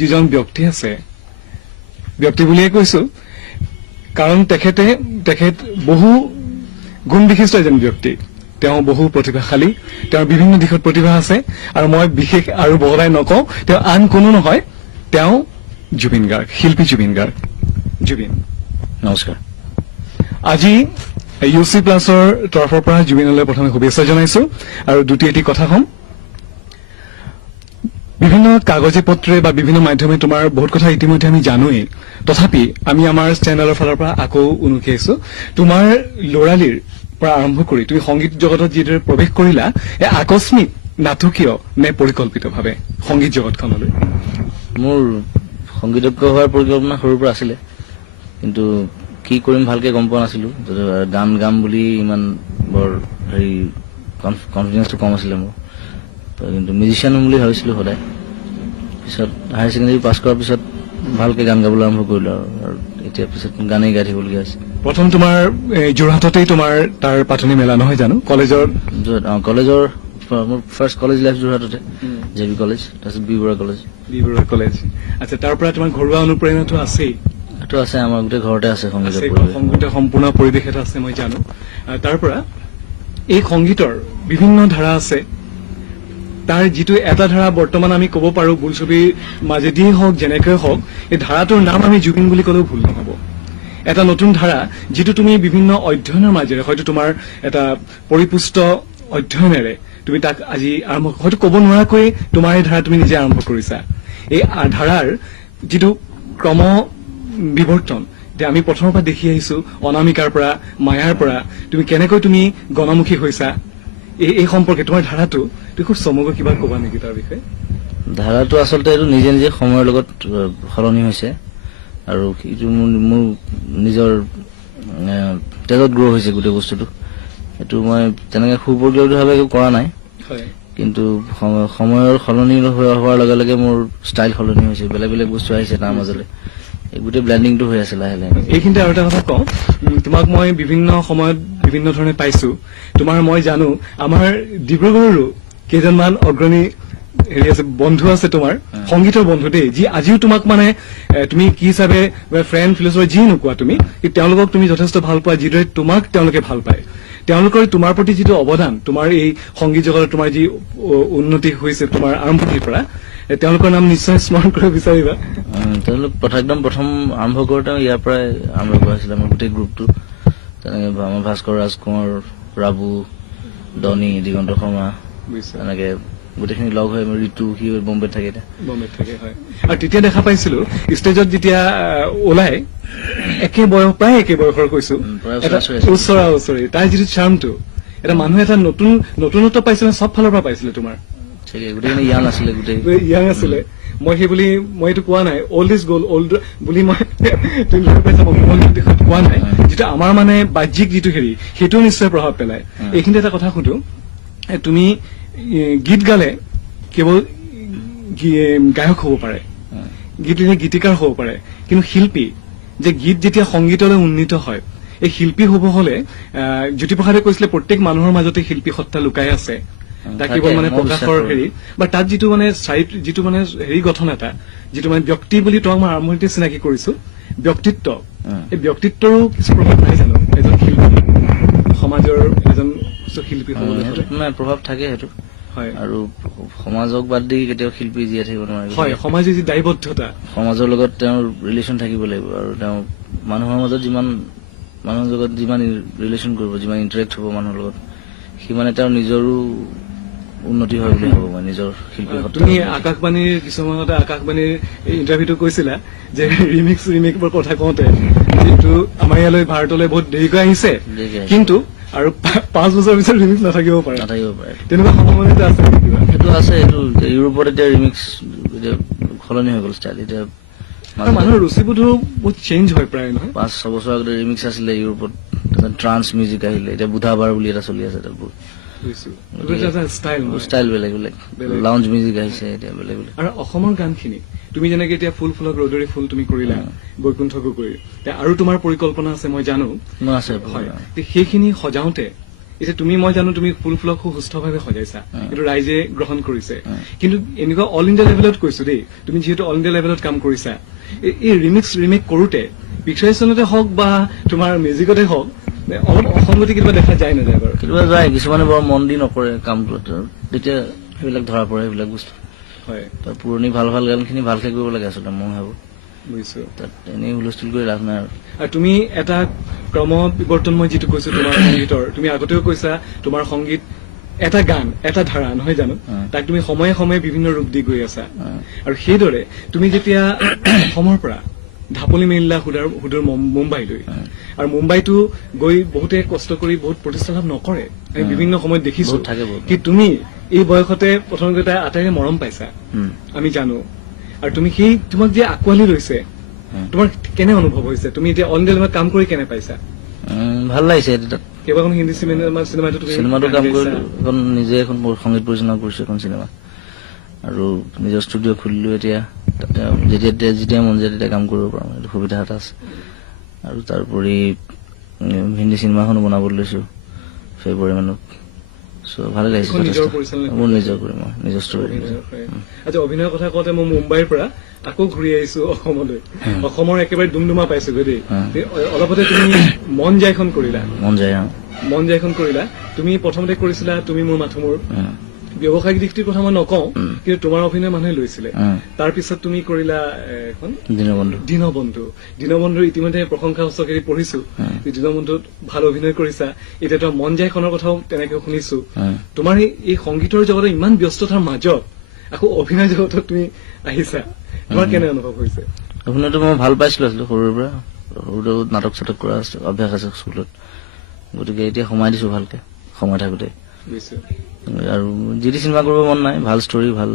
যিজন ব্যক্তি আছে ব্যক্তি বুলিয়ে কৈছো কাৰণ তেখেত বহু গুণ বিশিষ্ট এজন ব্যক্তি তেওঁ বহু প্ৰতিভাশালী তেওঁৰ বিভিন্ন দিশত প্ৰতিভা আছে আৰু মই বিশেষ আৰু বহলাই নকওঁ তেওঁ আন কোনো নহয় তেওঁ জুবিন গাৰ্গ শিল্পী জুবিন গাৰ্গ জুবিন নমস্কাৰ আজি ইউচি প্লাছৰ তৰফৰ পৰা জুবিনলৈ প্ৰথমে শুভেচ্ছা জনাইছো আৰু দ্বিতীয় এটি কথা কম বিভিন্ন কাগজে পত্ৰে বা বিভিন্ন মাধ্যমে তোমাৰ বহুত কথা ইতিমধ্যে আমি জানোৱেই তথাপি আমি আমাৰ চেনেলৰ ফালৰ পৰা আকৌ উনুকিয়াইছো তোমাৰ ল'ৰালিৰ পৰা আৰম্ভ কৰি তুমি সংগীত জগতত যিদৰে প্ৰৱেশ কৰিলা এই আকস্মিক নাটকীয় নে পৰিকল্পিতভাৱে সংগীত জগতখনলৈ মোৰ সংগীতজ্ঞ হোৱাৰ পৰিকল্পনা সৰুৰ পৰা আছিলে কিন্তু কি কৰিম ভালকে গম পোৱা নাছিলো গান গাম বুলি ইমান বৰ হেৰি কনফিডেন্সটো কম আছিলে মোৰ কিন্তু মিউজিচিয়ান হ'ম বুলি ভাবিছিলো সদায় পিছত হায়াৰ ছেকেণ্ডেৰী পাছ কৰাৰ পিছত ভালকে গান গাবলৈ আৰম্ভ কৰিলো আৰু এতিয়া পিছত গানেই গাই থাকিবলগীয়া হৈছে প্ৰথম তোমাৰ যোৰহাটতেই তোমাৰ তাৰ পাতনি মেলা নহয় জানো কলেজৰ মোৰ ফাৰ্ষ্ট কলেজ লাইফ যোৰহাটতে জেবি কলেজ তাৰপিছত বি বৰুৱা কলেজ আচ্ছা তাৰ পৰা তোমাৰ ঘৰুৱা অনুপ্ৰেৰণাটো আছেই সেইটো আছে আমাৰ গোটেই ঘৰতে আছে সংগীতৰ সম্পূৰ্ণ পৰিৱেশ এটা আছে মই জানো তাৰ পৰা এই সংগীতৰ বিভিন্ন ধাৰা আছে তাৰ যিটো এটা ধাৰা বৰ্তমান আমি ক'ব পাৰো বোলছবিৰ মাজেদিয়ে হওক যেনেকৈ হওক এই ধাৰাটোৰ নাম আমি জুবিন বুলি ক'লেও ভুল নহ'ব এটা নতুন ধাৰা যিটো তুমি বিভিন্ন অধ্যয়নৰ মাজেৰে হয়তো তোমাৰ এটা পৰিপুষ্ট অধ্যয়নেৰে তুমি তাক আজি আৰম্ভ হয়তো ক'ব নোৱাৰাকৈ তোমাৰ এই ধাৰা তুমি নিজে আৰম্ভ কৰিছা এই ধাৰাৰ যিটো ক্ৰম বিৱৰ্তন যে আমি প্ৰথমৰ পৰা দেখি আহিছো অনামিকাৰ পৰা মায়াৰ পৰা তুমি কেনেকৈ তুমি গণমুখী হৈছা এই সম্পৰ্কে তোমাৰ ধাৰাটো তুমি খুব চমুকৈ কিবা ক'বা নেকি তাৰ বিষয়ে ধাৰাটো আচলতে এইটো নিজে নিজে সময়ৰ লগত সলনি হৈছে আৰু এইটো মোৰ নিজৰ তেজত গ্ৰ' হৈছে গোটেই বস্তুটো এইটো মই তেনেকৈ সুপৰিকল্পিতভাৱে একো কৰা নাই কিন্তু সময়ৰ সলনি হোৱাৰ লগে লগে মোৰ ষ্টাইল সলনি হৈছে বেলেগ বেলেগ বস্তু আহিছে তাৰ মাজলৈ এই গোটেই ব্লেণ্ডিংটো হৈ আছে লাহে লাহে এইখিনিতে আৰু এটা কথা কওঁ তোমাক মই বিভিন্ন সময়ত বিভিন্ন ধৰণে পাইছো তোমাৰ মই জানো আমাৰ ডিব্ৰুগড়ৰো কেইজনমান অগ্ৰণী হেৰি আছে বন্ধু আছে তোমাৰ সংগীতৰ বন্ধু দেই যি আজিও তোমাক মানে তুমি কি হিচাপে ফ্ৰেণ্ড ফিলচফাৰ যি নোকোৱা তুমি তেওঁলোকক তুমি যথেষ্ট ভাল পোৱা যিদৰে তোমাক তেওঁলোকে ভাল পায় তেওঁলোকৰ তোমাৰ প্ৰতি যিটো অৱদান তোমাৰ এই সংগীত জগতত তোমাৰ যি উন্নতি হৈছে তোমাৰ আৰম্ভণিৰ পৰা তেওঁলোকৰ নাম নিশ্চয় স্মৰণ কৰিব বিচাৰিবা তেওঁলোক একদম প্ৰথম আৰম্ভ কৰোঁতে ইয়াৰ পৰাই আৰম্ভ কৰিছিলে আমাৰ গোটেই গ্ৰুপটো তেনেকৈ আমাৰ ভাস্কৰ ৰাজকুমাৰ ৰাবু ডনি দিগন্ত শৰ্মা তেনেকৈ গোটেইখিনি লগ হৈ ঋতু সি বম্বেত থাকে হয় আৰু তেতিয়া দেখা পাইছিলো ষ্টেজত যেতিয়া ওলাই প্ৰায় একে বয়সৰ কৈছো ওচৰি তাৰ যিটো চাৰ্মটো এটা মানুহে এটা নতুনত্ব পাইছিলে চব ফালৰ পৰা পাইছিলে তোমাৰ গোটেইখিনি ইয়াং আছিলে মই সেই বুলি মই এইটো কোৱা নাই অল্ড ইজ গ'ল্ড অল্ড বুলি মই কোৱা নাই যিটো আমাৰ মানে বাহ্যিক যিটো হেৰি সেইটোও নিশ্চয় প্ৰভাৱ পেলায় এইখিনিতে এটা কথা সুধো তুমি গীত গালে কেৱল গায়ক হ'ব পাৰে গীতিকাৰ হ'ব পাৰে কিন্তু শিল্পী যে গীত যেতিয়া সংগীতলৈ উন্নীত হয় এই শিল্পী হ'ব হলে জ্যোতিপ্ৰসাদে কৈছিলে প্ৰত্যেক মানুহৰ মাজতে শিল্পী সত্তা লুকাই আছে তাক কেৱল মানে প্ৰকাশৰ হেৰি বা তাত যিটো মানে যিটো মানে হেৰি গঠন এটা যিটো মানে ব্যক্তি বুলি তোমাক মই আৰম্ভণিতে চিনাকি কৰিছো ব্যক্তিত্ব এই ব্যক্তিত্বৰো কিছু প্ৰভাৱ নাই জানো এজন শিল্পী সমাজৰ এজন শিল্পী হ'বলৈ প্ৰভাৱ থাকে সেইটো হয় আৰু সমাজক বাদ দি কেতিয়াও শিল্পী জীয়াই থাকিব নোৱাৰে হয় সমাজৰ যি দায়বদ্ধতা সমাজৰ লগত তেওঁৰ ৰিলেশ্যন থাকিব লাগিব আৰু তেওঁ মানুহৰ মাজত মানুহৰ লগত যিমান ৰিলেশ্যন কৰিব যিমান ইণ্টাৰেক্ট হ'ব মানুহৰ লগত সিমানে তেওঁৰ নিজৰো উন্নতি হয় বুলি ভাবো মই নিজৰ শিল্পী তুমি আকাশবাণীৰ কিছুমানতে আকাশবাণীৰ ইণ্টাৰভিউটো কৈছিলা যে ৰিমিক্সৰ কথা কওঁতে যিটো আমাৰ ইয়ালৈ ভাৰতলৈ বহুত দেৰিকৈ আহিছে কিন্তু আৰু 5 বছৰ পিছত ৰিমিক্স নাথাকিব পাৰে তেনেকুৱা সম্ভাৱনা আছে সেইটো আছে এইটো ইউৰোপত এতিয়া ৰিমিক্স সলনি হৈ গ'ল ষ্টাইল এতিয়া মানুহৰ ৰুচিবোধো বহুত চেঞ্জ হয় প্ৰায় নহয় 5-6 বছৰ আগতে ৰিমিক্স আছিলে ইউৰোপত ট্ৰান্স মিউজিক আহিলে এতিয়া বুধাবাৰ বুলি এটা চলি আছে ষ্টাইল বেলেগ বেলেগ লাউঞ্জ মিউজিক আহিছে এতিয়া বেলেগ বেলেগ আৰু অসমৰ গানখিনি তুমি যেনেকে এতিয়া ফুলক ৰ'দৰে ফুল তুমি কৰিলা বৈকুণ্ঠ গগৈ আৰু তোমাৰ পৰিকল্পনা আছে মই জানো আছে সেইখিনি সজাওঁতে এতিয়া তুমি মই জানো তুমি ফুলক খুব সুস্থভাৱে সজাইছা, কিন্তু ৰাইজে গ্ৰহণ কৰিছে। কিন্তু এনেকুৱা অল ইণ্ডিয়া লেভেলত কৈছো দেই, তুমি যিহেতু অল ইণ্ডিয়া লেভেলত কাম কৰিছা, এই ৰিমেক কৰোতে পিকচাৰেশ্যনতে হওক বা তোমাৰ মিউজিকতে হওক অলপ অসংগতি কেতিয়াবা দেখা যায় নাযায় বাৰু? কেতিয়াবা যায়, কিছুমানে বৰ মন দি নকৰে কামটোত, তেতিয়া সেইবিলাক ধৰা পৰে সেইবিলাক বস্তু। হয়, তাৰ পুৰণি ভাল ভাল গানখিনি ভালকে কৰিব লাগে আচলতে, মই ভাবো। বুজিছো। তাত এনেই হুলস্থুল কৰি লাভ নাই আৰু। আৰু তুমি এটা ক্ৰম বিৱৰ্তন, মই যিটো কৈছো তোমাৰ সংগীতৰ, তুমি আগতেও কৈছা তোমাৰ সংগীত এটা গান, এটা ধাৰা, নহয় জানো? তাক তুমি সময়ে সময়ে বিভিন্ন ৰূপ দি গৈ আছা। আৰু সেইদৰে তুমি যেতিয়া অসমৰ পৰা ঢাপলি মেলিলা সুদূৰ মুম্বাইলৈ, আৰু মুম্বাইতো গৈ বহুতে কষ্ট কৰি বহুত প্ৰতিষ্ঠা লাভ নকৰে, আমি বিভিন্ন সময়ত দেখিছো। বহুত থাকে বহুত। কি তুমি এই বয়সতে প্ৰথমতে আটাইৰে মৰম পাইছা, আমি জানো। আৰু তুমি সেই তোমাক যে আঁকোৱালি লৈছে, তোমাৰ কেনে অনুভৱ হৈছে? তুমি এতিয়া অল ইণ্ডিয়া লেভেলত কাম কৰি কেনে পাইছা? ভাল লাগিছে তাত। কেইবাখন হিন্দী চিনেমাটো তুমি চিনেমাটো কাম গান গাইছা। কৰিলো, এখন নিজে এখন সংগীত পৰিচালনা কৰিছো এখন চিনেমা, আৰু নিজৰ ষ্টুডিঅ' খুলিলো এতিয়া। তাতে যেতিয়া মন যায় তেতিয়া কাম কৰিব পাৰো, এইটো সুবিধা এটা আছে। আৰু তাৰোপৰি হিন্দী চিনেমাখনো বনাবলৈ লৈছো ফেব্ৰুৱাৰী মানত। চ' ভালে লাগিছে এখন নিজৰ যথেষ্ট। পৰিচালনা মোৰ নিজৰ কৰিম, মই নিজৰ ষ্টৰী। আচ্ছা, অভিনয়ৰ কথা কওঁতে মই মুম্বাইৰ পৰা আকৌ ঘূৰি আহিছো অসমলৈ। অসমৰ একেবাৰে ডুমডুমা পাইছোগৈ দেই। অলপতে তুমি মন যায়খন কৰিলা। মন যায়খন কৰিলা। তুমি প্ৰথমতে কৰিছিলা তুমি মোৰ মাথো মোৰ। ব্যৱসায়িক দিশটোৰ কথা মই নকওঁ, কিন্তু তোমাৰ অভিনয় মানুহে লৈছিলে। তাৰ পিছত তুমি কৰিলা এখন দীনবন্ধু। ইতিমধ্যে প্ৰশংসাসূচকেৰে পঢ়িছো যে দীনবন্ধুত ভাল অভিনয় কৰিছা। এতিয়া তোমাৰ মন যায়খনৰ কথাও তেনেকে শুনিছো। তোমাৰ এই সংগীতৰ জগতৰ ইমান ব্যস্ততাৰ মাজত আকৌ অভিনয় জগতত তুমি আহিছা, তোমাৰ কেনে অনুভৱ হৈছে? অভিনয়টো মই ভাল পাইছিলো আছিলো সৰুৰ পৰা। সৰুতে নাটক চাটক কৰা অভ্যাস আছে স্কুলত, গতিকে এতিয়া সোমাই দিছো ভালকে সময় থাকোতে। আৰু যি চিনেমা কৰিব মন নাই, ভাল ষ্টৰী, ভাল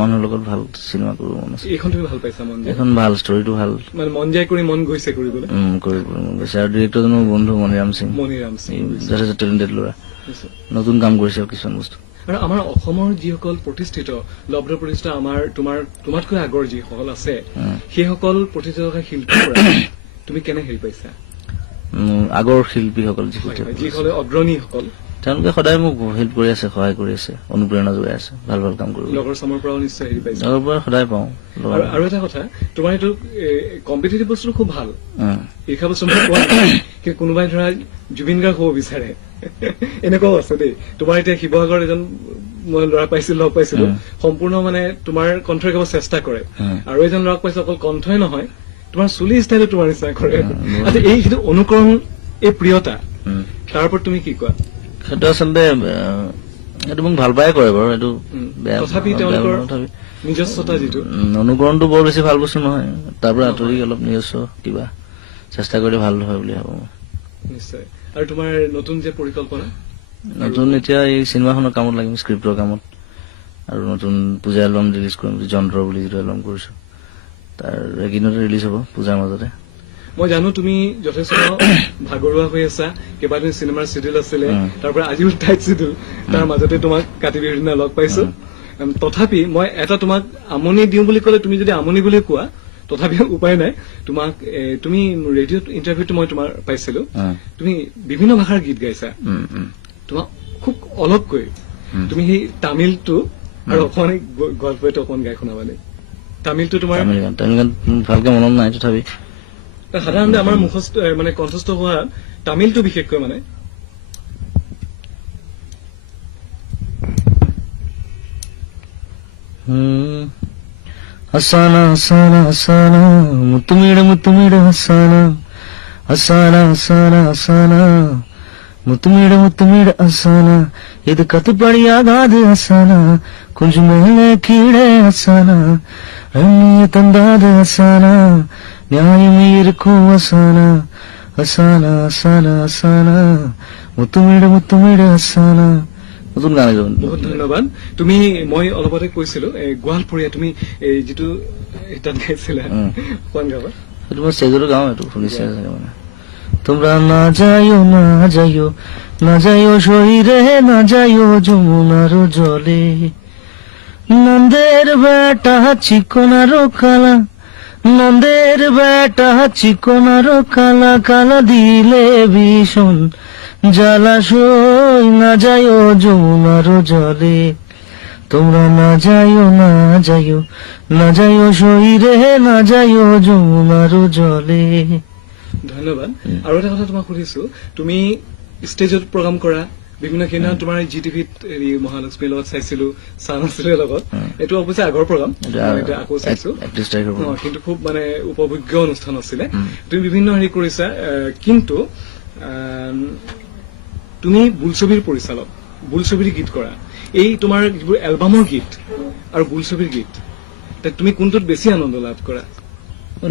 মানুহৰ লগত ভাল চিনেমা কৰিব মন আছে। এইখন তুমি ভাল পাইছা? মন যায় এখন ভাল, ষ্টৰীটো ভাল, মানে মন যায় কৰি মন গৈছে কৰিবলৈ। কৰিব মন গৈছে। আৰু ডিৰেক্টৰজন মোৰ বন্ধু মণিৰাম সিং, যথেষ্ট টেলেণ্টেড ল'ৰা, নতুন কাম কৰিছে কিছুমান বস্তু। আৰু আমাৰ অসমৰ যিসকল প্ৰতিষ্ঠিত লব্ধ প্ৰতিষ্ঠিত তোমাতকৈ আগৰ যিসকল আছে, সেইসকল প্ৰতিষ্ঠিত শিল্পীৰ পৰা তুমি কেনে হেৰি পাইছা? আগৰ শিল্পীসকল যিসকলে অগ্ৰণীসকল, তেওঁলোকে সদায় মোক হেল্প কৰি আছে, সহায় কৰি আছে, অনুপ্ৰেৰণা যোগাই আছে ভাল ভাল কাম কৰিব। লগৰ চামৰ পৰাও নিশ্চয় হেৰি পাইছে? লগৰ পৰা সদায় পাওঁ। আৰু এটা কথা, তোমাৰ এইটো কম্পিটিটিভ বস্তুটো খুব ভাল, ঈৰ্ষা বস্তু মই কোৱা নাই, কিন্তু কোনোবাই ধৰা জুবিন গাৰ্গ হ'ব বিচাৰে, এনেকুৱাও আছে দেই। তোমাৰ এতিয়া শিৱসাগৰ এজন মই ল'ৰা লগ পাইছিলো, সম্পূৰ্ণ মানে তোমাৰ কণ্ঠ গাব চেষ্টা কৰে। আৰু এজন ল'ৰাক পাইছো অকল কণ্ঠই নহয়, তোমাৰ চুলি ষ্টাইলো তোমাৰ নিচিনা কৰে। আচ্ছা, এই যিটো অনুকৰণ, এই প্ৰিয়তা, তাৰ ওপৰত তুমি কি কোৱা? সেইটো আচলতে এইটো মোক ভাল পাই কৰে বাৰু, এইটো তথাপি তেওঁলোকৰ নিজস্বতা যিটো অনুকৰণটো বৰ বেছি ভাল বস্তু নহয়, তাৰ পৰা আঁতৰি অলপ নিজস্ব কিবা চেষ্টা কৰিলে ভাল হয় বুলি ভাবো মই। নিশ্চয়। আৰু তোমাৰ নতুন যে পৰিকল্পনা? নতুন এতিয়া এই চিনেমাখনৰ কামত লাগিম, স্ক্ৰিপ্টৰ কামত, আৰু নতুন পূজা এলবাম ৰিলিজ কৰিম, যন্ত্ৰ বুলি যিটো এলবাম কৰিছো, তাৰ এইকেইদিনতে ৰিলিজ হ'ব পূজাৰ মাজতে। মই জানো তুমি যথেষ্ট ভাগৰুৱা হৈ আছা, কেইবাদিন চিনেমাৰ চিডিউল আছিলে, তাৰ পৰা আজিও টাইট চিডিউল, তাৰ মাজতে তোমাক কাতি বিহুৰ দিনা লগ পাইছো। তথাপি মই এটা তোমাক আমনি দিওঁ বুলি ক'লে, তুমি যদি আমনি বুলি কোৱা তথাপিও উপায় নাই। তোমাক তুমি ৰেডিঅ'ত ইণ্টাৰভিউটো মই তোমাৰ পাইছিলো, তুমি বিভিন্ন ভাষাৰ গীত গাইছা। তোমাক খুব অলপকৈ তুমি সেই তামিলটো আৰু অকমান গল্পটো অকমান গাই শুনাবানে? তামিলটো তোমাৰ তামিল গান ভালকে মনত নাই, তথাপি সাধাৰণতে আমাৰ মুখস্থ মানে কণ্ঠস্থ হোৱা তামিলটো বিশেষকৈ মানে ಹಸಾನ ಹಸಾನ ಹಸಾನ ಮುತ್ತುಮೀಡ ಹಸಾನ ಹಸಾನ ಹಸಾನ ಹಸಾನ ಮುತ್ತುಮೀಡ ಹಸಾನ ಇದು ಕತ್ತುಪಡಿಯಾಗಾದ ಹಸಾನ ಕುಂಜು ಮೇಲೆ ಕೀಡೆ ಹಸಾನ ರಣ್ಣಿಯ ತಂದಾದ ಹಸಾನ ನ್ಯಾಯಮೇ ಇರುಕೋ ಹಸಾನ ಹಸಾನ ಹಸಾನ ಹಸಾನ ಮುತ್ತುಮೀಡ ಹಸಾನ। নতুন গান গাব। বহুত ধন্যবাদ। তুমি মই অলপতে কৈছিলো গোৱালপৰীয়া, তুমি যিটো তাত গাইছিলা, কোন গাবা? সেইটো মই ষ্টেজতো গাওঁ, এইটো শুনিছে মানে। তোমরা না যাইও শরীরে, না যাইও যমুনার জলে, নন্দের বেটা চিকনারো কালা, নন্দের বেটা চিকনারো কালা, কালা দিলে ভীষণ জলাশয় না যাইও যমুনার জলে, তোমরা না যাইও না যাইও না যাইও শরীরে, না যাইও যমুনার জলে। ধন্যবাদ। আৰু এটা কথা তোমাক সুধিছো, তুমি ষ্টেজত প্ৰগ্ৰাম কৰা বিভিন্ন সেইদিনা তোমাৰ জি টিভিত হেৰি মহালক্ষ্মীৰ লগত চাইছিলো, চান আছিলে লগত, এইটো অৱশ্যে আগৰ প্ৰগ্ৰাম, মই এতিয়া আকৌ চাইছো। 31 তাৰিখৰ পৰা। কিন্তু খুব মানে উপভোগ্য অনুষ্ঠান আছিলে। তুমি বিভিন্ন হেৰি কৰিছা, কিন্তু তুমি বোলছবিৰ পৰিচালক, বোলছবিৰ গীত কৰা, এই তোমাৰ যিবোৰ এলবামৰ গীত আৰু বোলছবিৰ গীত, তুমি কোনটোত বেছি আনন্দ লাভ কৰা?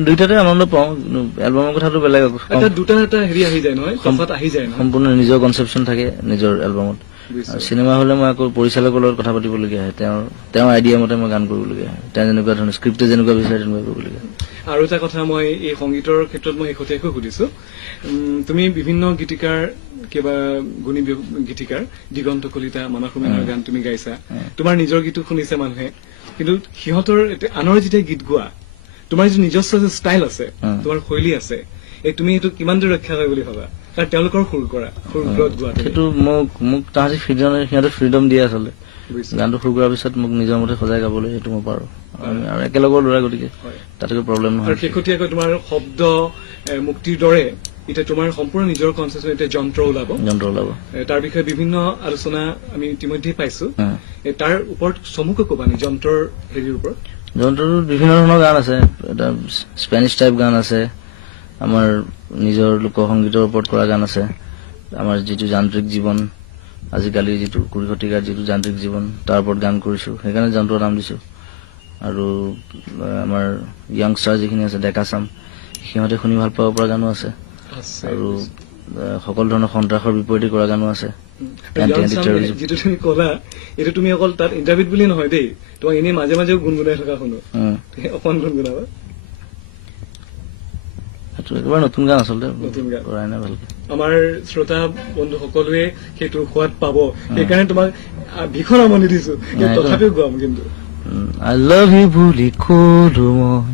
দুইটাতে আনন্দ পাওঁ, কিন্তু এলবামৰ কথাটো বেলেগ। এটা দুটা এটা হেৰি আহি যায় নহয়, তফাত আহি যায় নহয়। সম্পূৰ্ণ নিজৰ কনচেপশ্যন থাকে নিজৰ এলবামত। বুজিছো। আৰু চিনেমা হলে মই আকৌ পৰিচালকৰ লগত কথা পাতিবলগীয়া হয়, তেওঁৰ আইডিয়া মতে মই গান কৰিবলগীয়া হয়, তেওঁ যেনেকুৱা ধৰণৰ স্ক্ৰিপ্টে যেনেকুৱা বিচাৰে তেনেকুৱা কৰিবলগীয়া হয়। আৰু এটা কথা মই এই সংগীতৰ ক্ষেত্ৰত মই শেহতীয়াকৈ সুধিছো, তুমি বিভিন্ন গীতিকাৰ, কিবা গুণী গীতিকাৰ, দিগন্ত কলিতা, মানস ৰমীয়াৰ গান তুমি গাইছা, তোমাৰ নিজৰ গীতো শুনিছে মানুহে, কিন্তু সিহঁতৰ আনৰ যেতিয়া গীত গোৱা, তোমাৰ যিটো নিজস্ব যে ষ্টাইল আছে, তোমাৰ শৈলী আছে, এই তুমি এইটো কিমান দূৰ ৰক্ষা কৰে বুলি ভাবা? কাৰণ তেওঁলোকৰ সুৰ গোৱা সেইটো মোক তাহাঁতি সিহঁতে ফ্ৰীডম দিয়ে আচলতে। গানটো সুৰ কৰাৰ পিছত মোক নিজৰ মতে সজাই গাবলৈ সেইটো মই পাৰো, আৰু একেলগৰ ল'ৰা, গতিকে তাতে প্ৰব্লেম নহয়। আৰু শেহতীয়াকৈ তোমাৰ শব্দ মুক্তিৰ দৰে এতিয়া তোমাৰ সম্পূৰ্ণ নিজৰ কনচেপচন, এতিয়া যন্ত্ৰ ওলাব। তাৰ বিষয়ে বিভিন্ন আলোচনা আমি ইতিমধ্যে পাইছো। তাৰ ওপৰত চমুকৈ কবা নি যন্ত্ৰৰ হেৰিৰ ওপৰত? যন্ত্ৰটোত বিভিন্ন ধৰণৰ গান আছে, এটা স্পেনিছ টাইপ গান আছে, আমাৰ নিজৰ লোকসংগীতৰ ওপৰত কৰা গান আছে, আমাৰ যিটো যান্ত্ৰিক জীৱন, আজিকালি যিটো 20 শতিকাৰ যিটো যান্ত্ৰিক জীৱন, তাৰ ওপৰত গান কৰিছো, সেইকাৰণে যন্ত্ৰৰ নাম দিছো। আৰু আমাৰ য়াংষ্টাৰ যিখিনি আছে, ডেকা চাম, সিহঁতে শুনি ভাল পাব পৰা গানো আছে, আৰু সকলো ধৰণৰ সন্ত্ৰাসৰ বিপৰীতে কৰা গানো আছে। যিটো তুমি কলা, এইটো তুমি অকল তাত ইণ্টাৰভিউত বুলি নহয় দেই, তোমাক এনেই মাজে মাজেও গুণগুণাই থকা শুনো, অকমান গুণগুণাবা। সেইটো একেবাৰে নতুন গান আচলতে, নতুন গান কৰাই নাই ভালকে। আমাৰ শ্ৰোতা বন্ধু সকলোৱে সেইটো সোৱাদ পাব, সেইকাৰণে তোমাক ভীষণ আমনি দিছো, তথাপিও গাম। কিন্তু I love you বুলি কলো মই,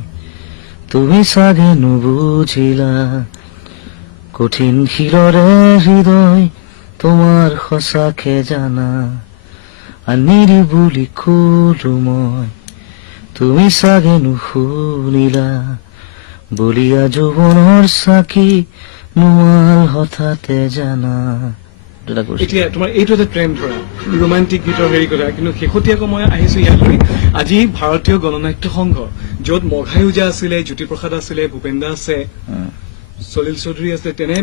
তুমি চাগে নুবুজিলা, কঠিন শিলৰে হৃদয় তোমাৰ সঁচাকে জানা, আনিৰি বুলি কলো মই, তুমি চাগে নুশুনিলা, বলিয়া যৌৱনৰ চাকি নোৱাল হঠাতে জানা। এতিয়া তোমাৰ এইটো এটা ট্ৰেণ্ড ধৰা ৰোমান্টিক গীতৰ হেৰি কথা, কিন্তু শেহতীয়াকৈ মই আহিছো ইয়ালৈ আজি ভাৰতীয় গণনাট্য সংঘ, য'ত মঘাই ওজা আছিলে, জ্যোতিপ্ৰসাদ আছিলে, ভূপেন দা আছে, সলিল চৌধুৰী আছে, তেনে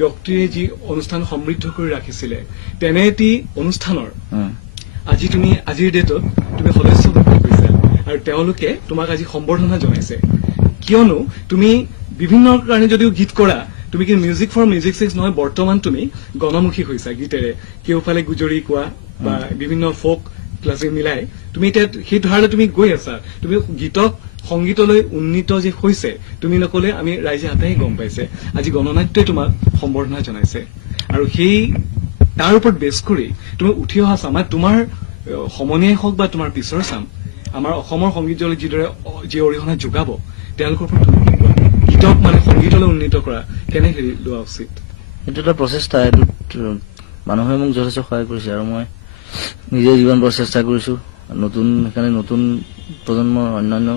ব্যক্তিয়ে যি অনুষ্ঠান সমৃদ্ধ কৰি ৰাখিছিলে, তেনে এটি অনুষ্ঠানৰ আজি তুমি আজিৰ ডেটত তুমি সদস্য দখল কৰিছা, আৰু তেওঁলোকে তোমাক আজি সম্বৰ্ধনা জনাইছে, কিয়নো তুমি বিভিন্ন কাৰণে যদিও গীত কৰা, তুমি কি মিউজিক ফৰ মিউজিক চেক্স নহয়, বৰ্তমান তুমি গণমুখী হৈছা গীতেৰে, কেওফালে গুজৰি কোৱা বা বিভিন্ন ফোক ক্লাছিক মিলাই তুমি এতিয়া সেই ধাৰালৈ তুমি গৈ আছা। তুমি গীতক সংগীতলৈ উন্নীত যে হৈছে, তুমি নকলে আমি ৰাইজে আটাই গম পাইছে, আজি গণনাট্যই তোমাক সম্বৰ্ধনা জনাইছে, আৰু সেই তাৰ ওপৰত বেছ কৰি তুমি উঠি অহা চাম, তোমাৰ সমনীয়াই হওক বা তোমাৰ পিছৰ চাম, আমাৰ অসমৰ সংগীত জগতলৈ যিদৰে যি অৰিহণা যোগাব, তেওঁলোকৰ ওপৰত তুমি কি কোৱা? গীতক মানে সংগীতলৈ উন্নীত কৰা কেনে হেৰি লোৱা উচিত? এইটো এটা প্ৰচেষ্টা, এইটোত মানুহে মোক যথেষ্ট সহায় কৰিছে, আৰু মই নিজে জীৱন প্ৰচেষ্টা কৰিছো। সেইকাৰণে নতুন প্ৰজন্মৰ অন্যান্য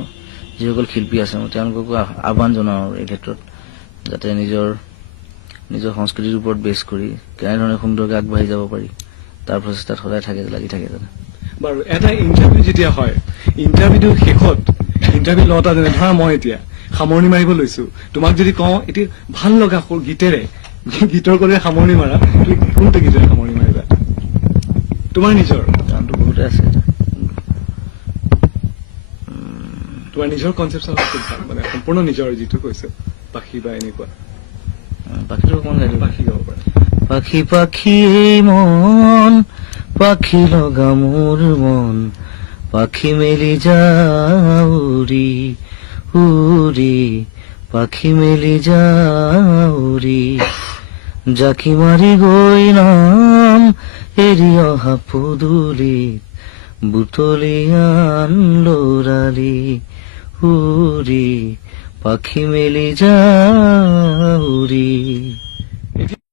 যিসকল শিল্পী আছে, মই তেওঁলোককো আহ্বান জনাওঁ আৰু এই ক্ষেত্ৰত, যাতে নিজৰ সংস্কৃতিৰ ওপৰত বেছ কৰি কেনেধৰণে সুন্দৰকৈ আগবাঢ়ি যাব পাৰি, তাৰ প্ৰচেষ্টাত সদায় লাগি থাকে যাতে। বাৰু এটা ইণ্টাৰভিউ যেতিয়া হয়, ইণ্টাৰভিউটোৰ শেষত ইণ্টাৰভিউ লওঁতা যেনে ধৰা মই এতিয়া সামৰণি মাৰিব লৈছো, তোমাক যদি কওঁ এতিয়া ভাল লগা গীতেৰে গীতৰ কলে সামৰণি মাৰা, তুমি কোনটো গীতেৰে সামৰণি মাৰিবা? তোমাৰ নিজৰ গানটো বহুতে আছে, তোমাৰ নিজৰ কনচেপচন মানে সম্পূৰ্ণ নিজৰ যিটো কৈছে, পাখি বা এনেকুৱা পাখিটো অকমান গাই পাখি গাব পাৰা। পাখি পাখি এই মন, পাখি লগা মোৰ মন, পাখি মেলি যাউৰি উৰি, পাখি মেলি যাউৰি, জাকি মাৰি গৈ নাম এৰি অহা পদূলিত, বুটলিয়ান লৰালি উৰি, পাখি মেলি যাউৰি।